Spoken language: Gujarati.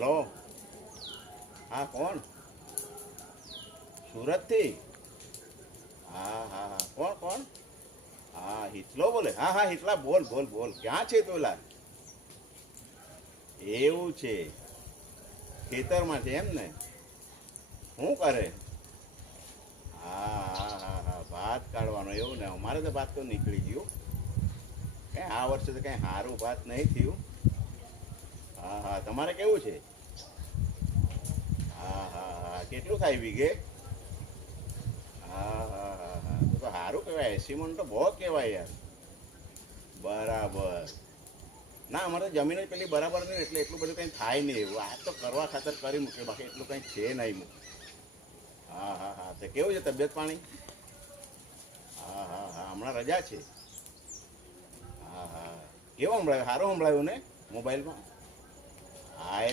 હલો, હા કોણ? સુરતથી? હા હા હા, કોણ કોણ? હા હિતલો બોલે? હા હા હિતલા, બોલ બોલ બોલ, ક્યાં છે તોલા? એવું છે, ખેતરમાં છે એમ ને? શું કરે? હા હા હા હા, ભાત કાઢવાનો એવું ને? અમારે તો ભાત તો નીકળી ગયું. કંઈ આ વર્ષે તો કંઈ સારું ભાત નહીં થયું. હા હા, તમારે કેવું છે? હા હા હા, કેટલું થાય વીઘે? હા હા હા હા, તો સારું કહેવાય. 80 મણ તો બહુ કહેવાય યાર. બરાબર. ના અમારે તો જમીન જ પેલી બરાબર નહીં, એટલે એટલું બધું કંઈ થાય નહીં એવું. આ તો કરવા ખાતર કરી મૂકે, બાકી એટલું કંઈ છે નહીં મૂકે. હા હા હા, તો કેવું છે તબિયત પાણી? હા હા હા, હમણાં રજા છે. હા હા, કેવું સંભળાયું? સારું સંભળાયું ને મોબાઈલમાં? હા એ